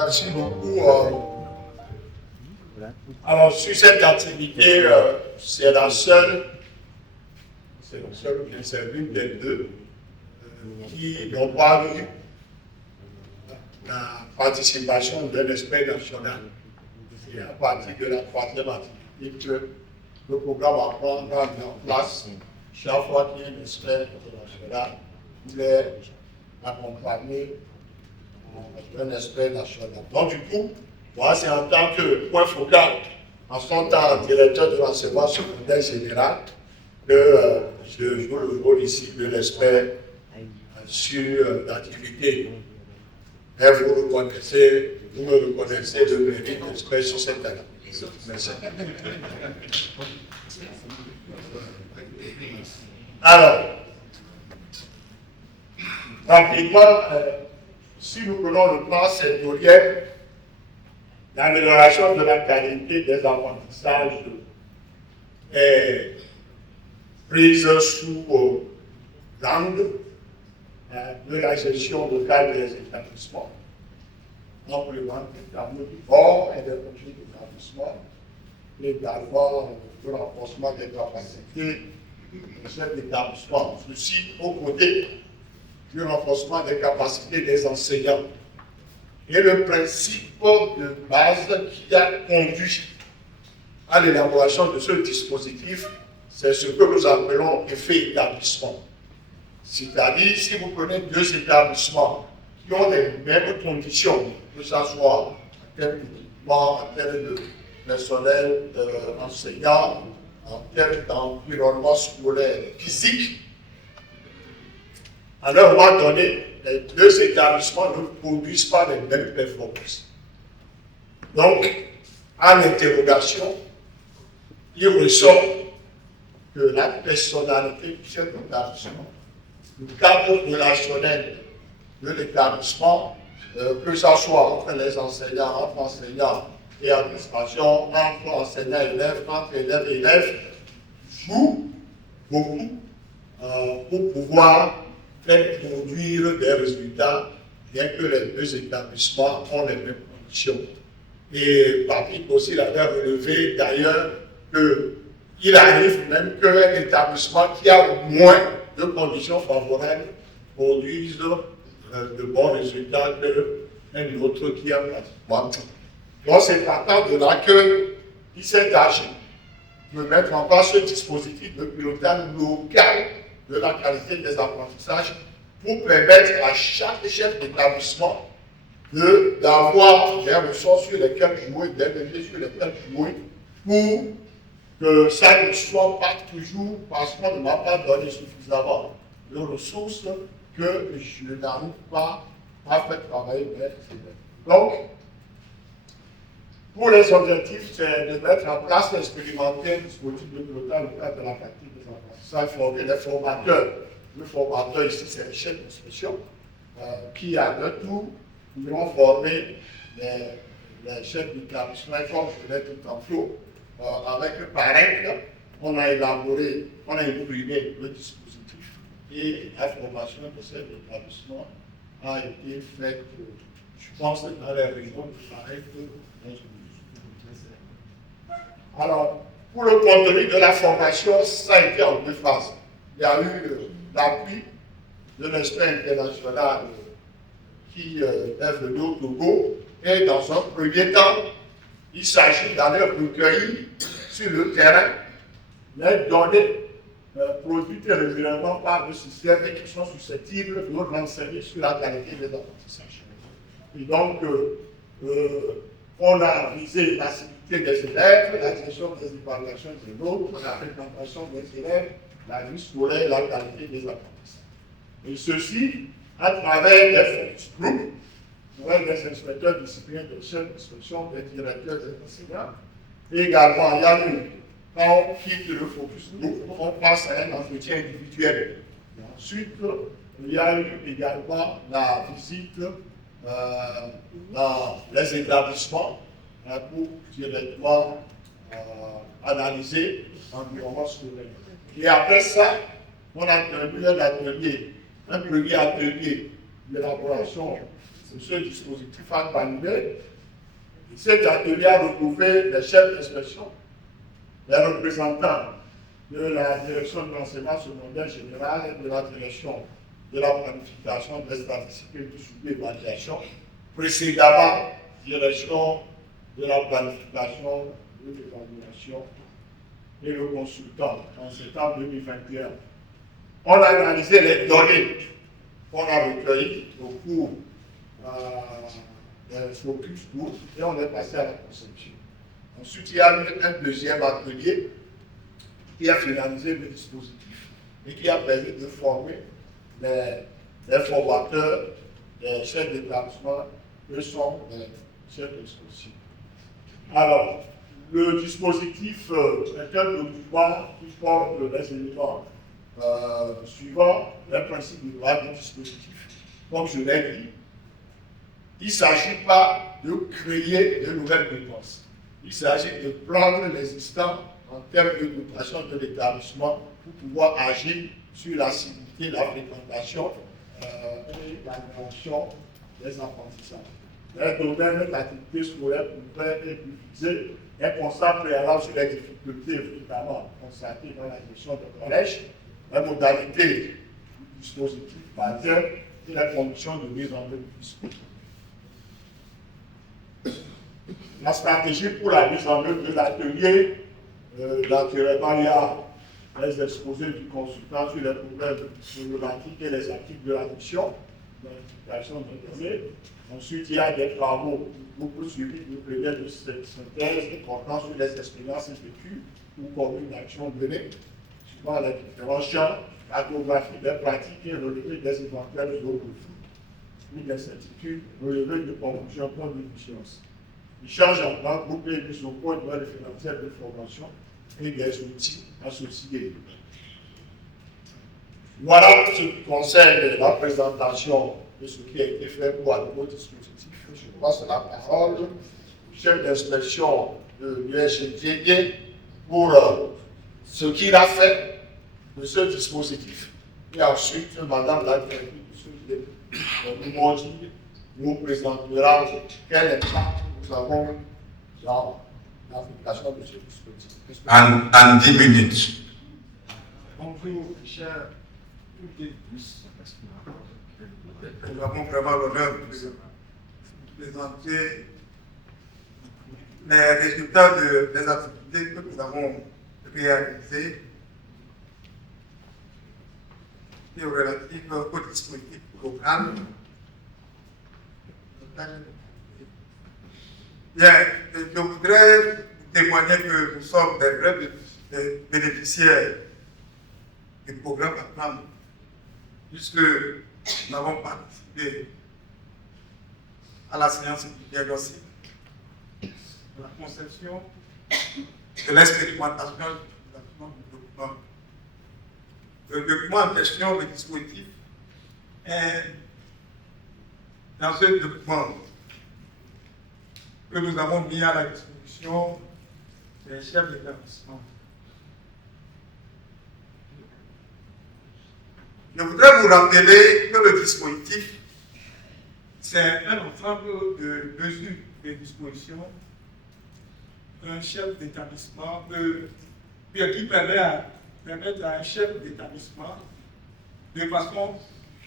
Merci beaucoup. Alors, sur cette activité, c'est la seule, ou c'est l'une des deux, qui n'ont pas eu la participation d'un expert national. C'est à partir de la troisième activité que le programme apprend à mettre en place. Chaque fois qu'il y a un expert international, il est accompagné d'un expert national. Donc, du coup, moi, c'est en tant que point focal, en tant que directeur de l'enseignement secondaire général, que je joue le rôle ici de l'expert sur l'activité. Et vous me reconnaissez de mérite d'expert sur cette activité. Merci. Alors, rapidement, si nous prenons le plan sectoriel, l'amélioration de la qualité des apprentissages est prise sous l'angle de la gestion locale des établissements. Donc, le manque du bord et des projets d'établissement, également le renforcement des capacités de cet établissement. Ceci au côté du renforcement des capacités des enseignants. Et le principe de base qui a conduit à l'élaboration de ce dispositif, c'est ce que nous appelons effet établissement. C'est-à-dire, si vous prenez deux établissements qui ont les mêmes conditions, que ce soit en termes d'équipement, en termes de personnel enseignant, en termes d'environnement scolaire physique, à un moment donné, les deux établissements ne produisent pas les mêmes performances. Donc, à l'interrogation, il ressort que la personnalité de cet établissement, le cadre relationnel de l'établissement, que ce soit entre les enseignants, entre enseignants et administration, entre enseignants et élèves, entre élèves et élèves, joue beaucoup pour pouvoir faire produire des résultats, bien que les deux établissements ont les mêmes conditions. Et Patrick aussi l'avait relevé d'ailleurs qu'il arrive même qu'un établissement qui a moins de conditions favorables produise de bons résultats qu'un autre qui a pratiquement tout. Donc c'est partant de là qu'il s'est agi de mettre en place ce dispositif de pilotage local de la qualité des apprentissages pour permettre à chaque chef d'établissement d'avoir des ressources sur lesquelles jouer, des leviers sur lesquels jouer pour que ça ne soit pas toujours parce qu'on ne m'a pas donné suffisamment de ressources que je n'arrive pas à faire travailler mes élèves. Donc, pour les objectifs, c'est de mettre en place, d'expérimenter un dispositif de pilotage local de la qualité des apprentissages, former les formateurs. Le formateur ici, c'est le chef d'inspection qui, à leur tour, vont former les chefs d'établissement, comme je l'ai tout en flot. Avec le parrain, on a élaboré, on a imprimé le dispositif et la formation de cet établissement a été faite, je pense, dans les régions de Paris. Alors, pour le contenu de la formation, ça a été en deux phases. Il y a eu l'appui de l'expert international qui est venu au Togo, et dans un premier temps, il s'agit d'aller recueillir sur le terrain les données produites régulièrement par le système et qui sont susceptibles de nous renseigner sur la qualité des apprentissages. Et donc, on a visé la sécurité des élèves, la gestion des évaluations des notes, la fréquentation des élèves, la vie scolaire, la qualité des apprentissages. Et ceci à travers des focus groups, avec des inspecteurs disciplinaires de chefs d'inspection, des directeurs des enseignants. Et également, il y a eu, quand on quitte le focus group, on passe à un entretien individuel. Et ensuite, il y a eu également la visite dans les établissements pour directement analyser l'environnement scolaire. Et après ça, on a tenu un premier atelier d'élaboration de ce dispositif annuel. Cet atelier a retrouvé les chefs d'inspection, les représentants de la direction de l'enseignement secondaire général et de la direction de la planification des statistiques et du suivi d'évaluation, précédemment direction de la planification, de l'évaluation et le consultant en septembre 2021. On a analysé les données qu'on a recueillies au cours des focus group et on est passé à la conception. Ensuite, il y a eu un deuxième atelier qui a finalisé le dispositif et qui a permis de former les formateurs, les chefs d'établissement, que sont les chefs d'exposition. Alors, le dispositif est un document qui porte les éléments suivants, les principes de droit du dispositif. Comme je l'ai dit, il ne s'agit pas de créer de nouvelles dépenses. Il s'agit de prendre l'existant en termes de dotation de l'établissement pour pouvoir agir sur la civilité, la fréquentation et l'animation des apprentissages. Les domaines d'activité scolaire pourraient être divisés un constat préalable sur les difficultés évidemment constatées dans la gestion de collège, les modalités du dispositif basique et les conditions de mise en œuvre du dispositif. La stratégie pour la mise en œuvre de l'atelier, naturellement, il y a les exposés du consultant sur les problèmes problématiques et les actifs de la mission, l'identification de données. Ensuite, il y a des travaux beaucoup suivis de plaidoyer de synthèse portant sur les expériences vécues ou communes d'action menées, suivant les différents champs, cartographie des pratiques et relever des éventuels zoographies ou des certitudes, relever de conclusions pour l'efficience. Il change en plan groupe et mise au point de référentiel de formation et des outils associés. Voilà ce qui concerne la présentation de ce qui a été fait pour un nouveau dispositif. Je passe la parole au chef d'inspection de l'USGTD pour ce qu'il a fait de ce dispositif. Et ensuite, Madame la directrice nous présentera quel impact nous avons dans l'application de ce dispositif. En 10 minutes. Bonjour, chers toutes et tous. Nous avons vraiment l'honneur de présenter les résultats des activités que nous avons réalisées et relatives au dispositif programme. Bien, je voudrais témoigner que nous sommes des vrais bénéficiaires du programme Apprendre, puisque nous avons participé à la séance du diagnostic, de la conception, de l'expérimentation du document. Le document en question, le dispositif, est dans ce document que nous avons mis à la disposition des chefs d'établissement. Je voudrais vous rappeler que le dispositif, c'est un ensemble de mesures et dispositions qu'un chef d'établissement qui permet à un chef d'établissement de façon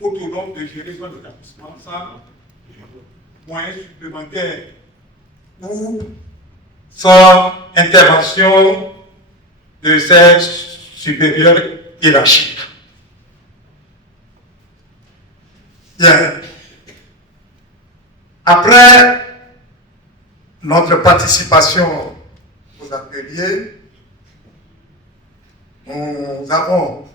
autonome de gérer son établissement sans moyens supplémentaires ou sans intervention de ses supérieurs hiérarchiques. Bien. Après notre participation aux ateliers, nous avons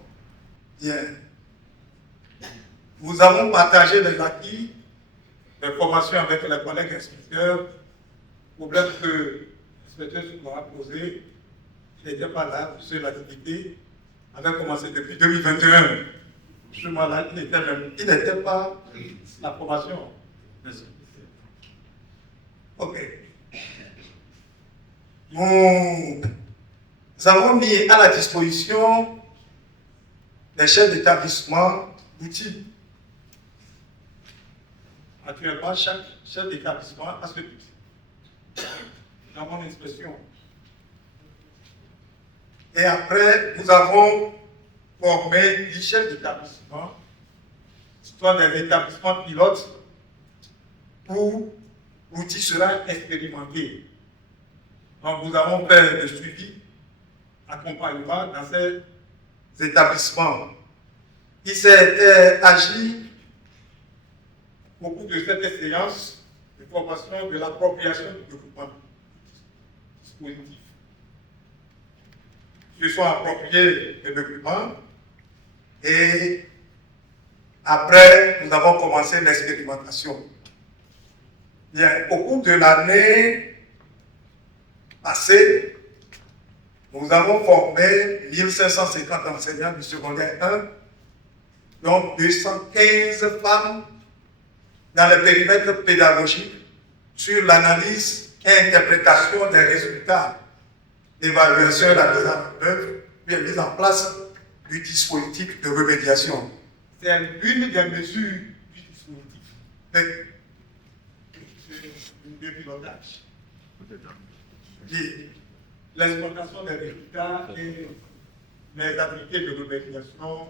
partagé les acquis des formations avec les collègues inspecteurs. Problème que l'inspecteur a posé, il n'était pas là pour cette activité, avait commencé depuis 2021. Ce moment-là, il n'était pas la formation. Ok. Nous avons mis à la disposition des chefs d'établissement d'outils. Actuellement, chaque chef d'établissement a ce but. Dans mon expression. Et après, nous avons formé 10 chefs d'établissement, soit des établissements pilotes, où l'outil sera expérimenté. Donc, nous avons fait le suivi, accompagnement dans ces établissements. Il s'est agi au cours de cette séance de formation de l'appropriation du document dispositif. Ils se sont appropriés le document et après, nous avons commencé l'expérimentation. Bien, au cours de l'année passée, nous avons formé 1550 enseignants du secondaire 1, donc 215 femmes dans le périmètre pédagogique sur l'analyse et interprétation des résultats d'évaluation et la mise en œuvre, puis mise en place du dispositif de remédiation. C'est l'une des mesures du dispositif de pilotage. L'exploitation des résultats et les activités de remédiation,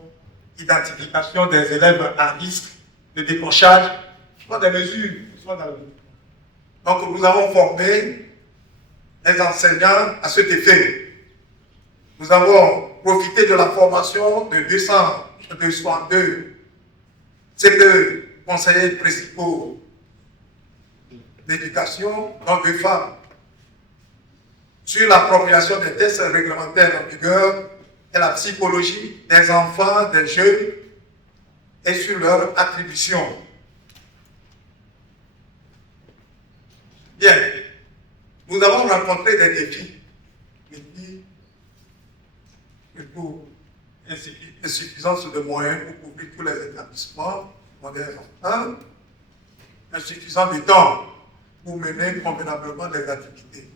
identification des élèves à risque de décrochage, soit des mesures qui sont dans le document. Donc nous avons formé les enseignants à cet effet. Nous avons profité de la formation de 262 CPE, conseillers principaux d'éducation, donc de femmes, sur l'appropriation des tests réglementaires en vigueur et la psychologie des enfants, des jeunes et sur leur attribution. Bien, nous avons rencontré des défis pour insuffisance de moyens pour couvrir tous les établissements modernes. Insuffisance de temps pour mener convenablement les activités.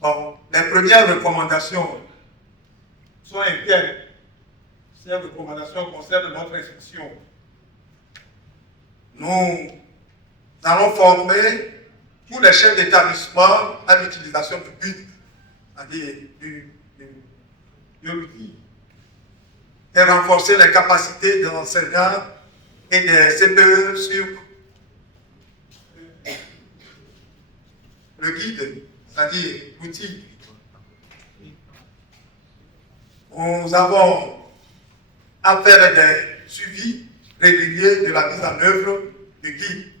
Bon, les premières recommandations sont internes. Ces recommandations concernent notre institution. Nous allons former tous les chefs d'établissement à l'utilisation du BUT, c'est-à-dire de l'outil, et renforcer les capacités des enseignants et des CPE sur le guide, c'est-à-dire l'outil. Nous avons à faire des suivis réguliers de la mise en œuvre du guide.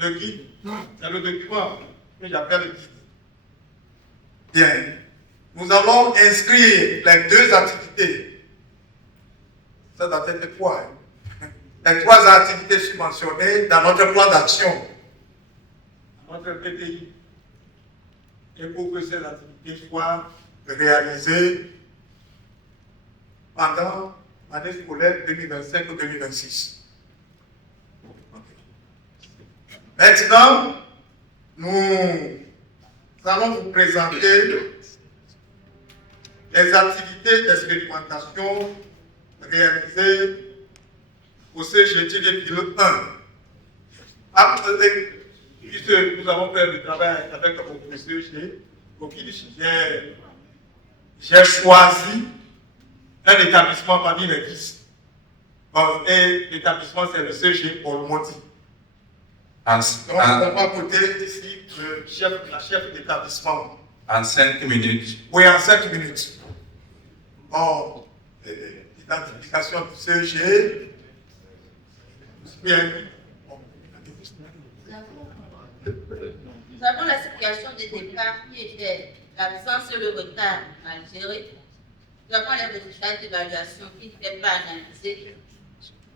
Le guide, c'est le document que j'appelle le guide. Bien. Nous allons inscrire les deux activités. Ça doit être quoi? Les trois activités subventionnées dans notre plan d'action, notre PTI. Et pour que ces activités soient réalisées pendant l'année scolaire 2025-2026. Maintenant, nous allons vous présenter les activités d'expérimentation réalisées au CGT pilote 1. Puisque nous avons fait le travail avec mon professeur j'ai choisi un établissement parmi les 10. Bon, et l'établissement, c'est le CG Olmoti. Donc, nous avons à côté ici la chef d'établissement. En 5 minutes. Oui, en 5 minutes. Bon, l'identification du CG. Bien. Nous avons la situation des départ qui était l'absence et le retard mal géré. Nous avons les résultats d'évaluation qui n'étaient pas analysés.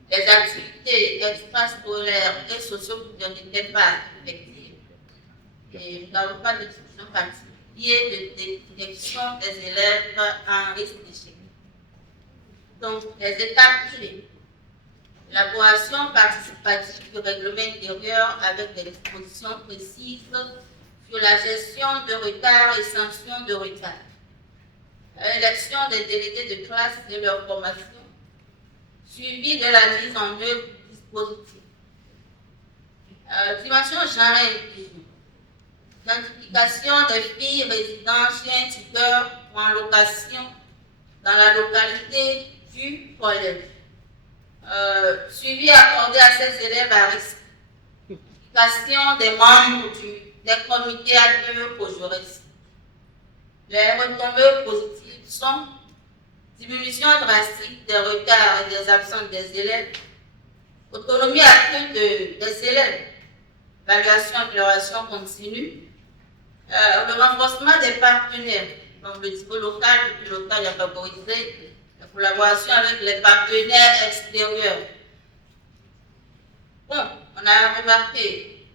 Les activités extrascolaires et socioculturelles n'étaient pas effectives. Et nous n'avons pas de discussion particulière de détection des élèves en risque d'échec. Donc, les étapes clés. L'élaboration participative du règlement intérieur avec des dispositions précises sur la gestion de retard et sanctions de retard. L'élection des délégués de classe et leur formation, suivi de la mise en œuvre du dispositif. Dimension genre et inclusion. Identification des filles résidant chez un tuteur ou en location dans la localité du collège. Suivi accordé à ces élèves à risque. Identification des membres des comités accueillis pour juristes. Les retombées positives sont diminution drastique des retards et des absences des élèves, autonomie accrue des élèves, évaluation et amélioration continue, le renforcement des partenaires, donc le niveau local, le pilotage a favorisé la collaboration avec les partenaires extérieurs. Bon, on a remarqué,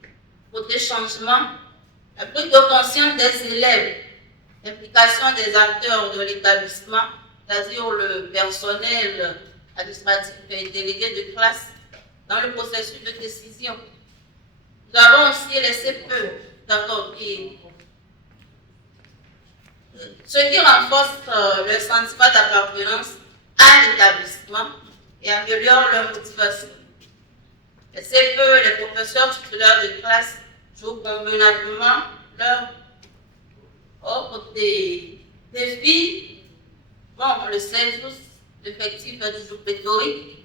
côté changement, la prise de conscience des élèves, l'implication des acteurs de l'établissement, c'est-à-dire le personnel administratif et délégué de classe, dans le processus de décision. Nous avons aussi les CPE, d'accord, ce qui renforce le sentiment d'appartenance à l'établissement et améliore leur motivation. Les CPE, les professeurs titulaires de classe jouent convenablement leur côté des filles. Bon, on le sait tous, l'effectif est toujours pléthorique.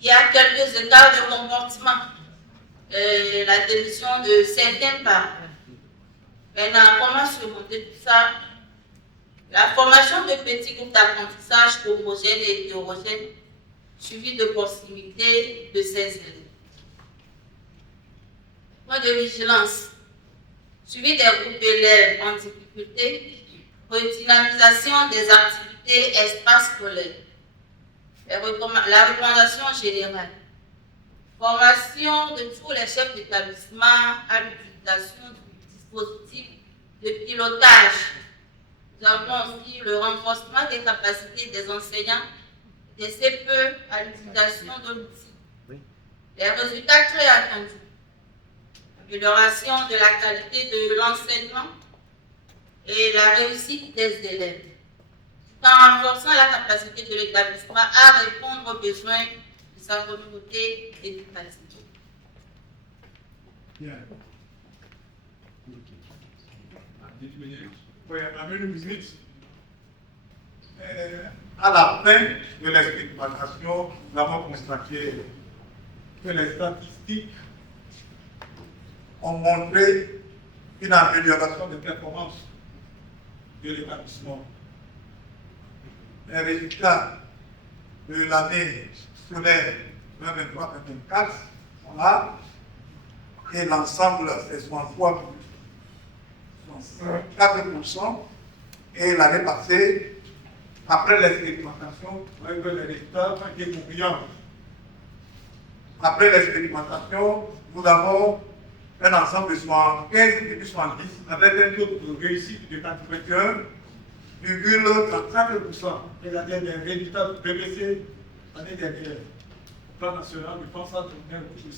Il y a quelques écarts de comportement. La démission de certains parents. Maintenant, comment surmonter tout ça? La formation de petits groupes d'apprentissage homogènes et hétérogènes, suivi de proximité de ces élèves. Point de vigilance. Suivi des groupes d'élèves en difficulté, redynamisation des activités espaces scolaires. La recommandation générale. Formation de tous les chefs d'établissement à l'utilisation du dispositif de pilotage. Nous avons aussi le renforcement des capacités des enseignants, des CPE à l'utilisation de l'outil. Les résultats très attendus. Amélioration de la qualité de l'enseignement et la réussite des élèves, tout en renforçant la capacité de l'établissement à répondre aux besoins de sa communauté éducative. Bien. Oui, à une minute. À la fin de l'expérimentation, nous avons constaté que les statistiques ont montré une amélioration de performance de l'établissement. Les résultats de l'année scolaire 2023-2024 sont là, et l'ensemble, c'est 4%, et l'année passée, après l'expérimentation, on a eu les résultats qui étaient brillants. Après l'expérimentation, nous avons un ensemble de 75 et puis 70 avec un taux de réussite de 81,35%. Et la dernière résultat de BBC l'année dernière, au plan national, je pense à tourner autour de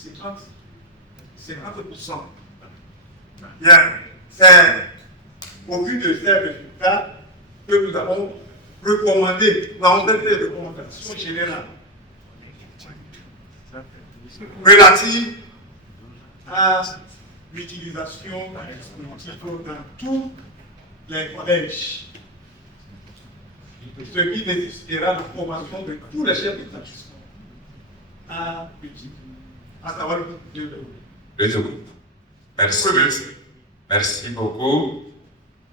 50%. Bien, c'est au vu de ces résultats que nous avons recommandé, nous avons fait des recommandations générales relatives à l'utilisation des dispositifs dans tous les collèges, ce qui nécessitera la formation de tous les chefs d'établissement à savoir le groupe. Merci. Merci beaucoup.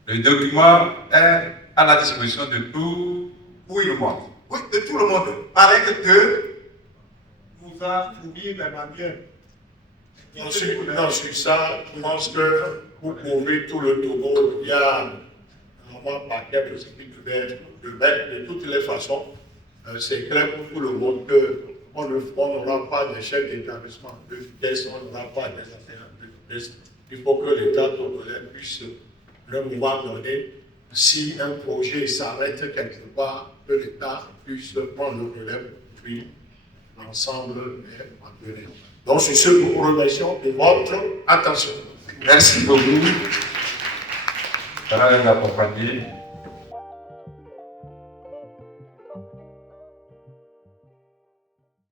Le document est à la disposition de tout le monde. Oui, de tout le monde. Avec que nous a fourni les manières. Sur ça, je pense que vous pouvez tout le Togo, il y a un paquet de ce qui devait mettre de toutes les façons. C'est clair pour tout le monde qu'on n'aura pas de chef d'établissement de vitesse, on n'aura pas des enseignants de vitesse. Il faut que l'État togolais puisse, à un moment donné, si un projet s'arrête quelque part, que l'État puisse prendre le relève, puis l'ensemble est partenaire. Donc, c'est ce que nous remercions de votre attention. Merci beaucoup. Ça va l'accompagner.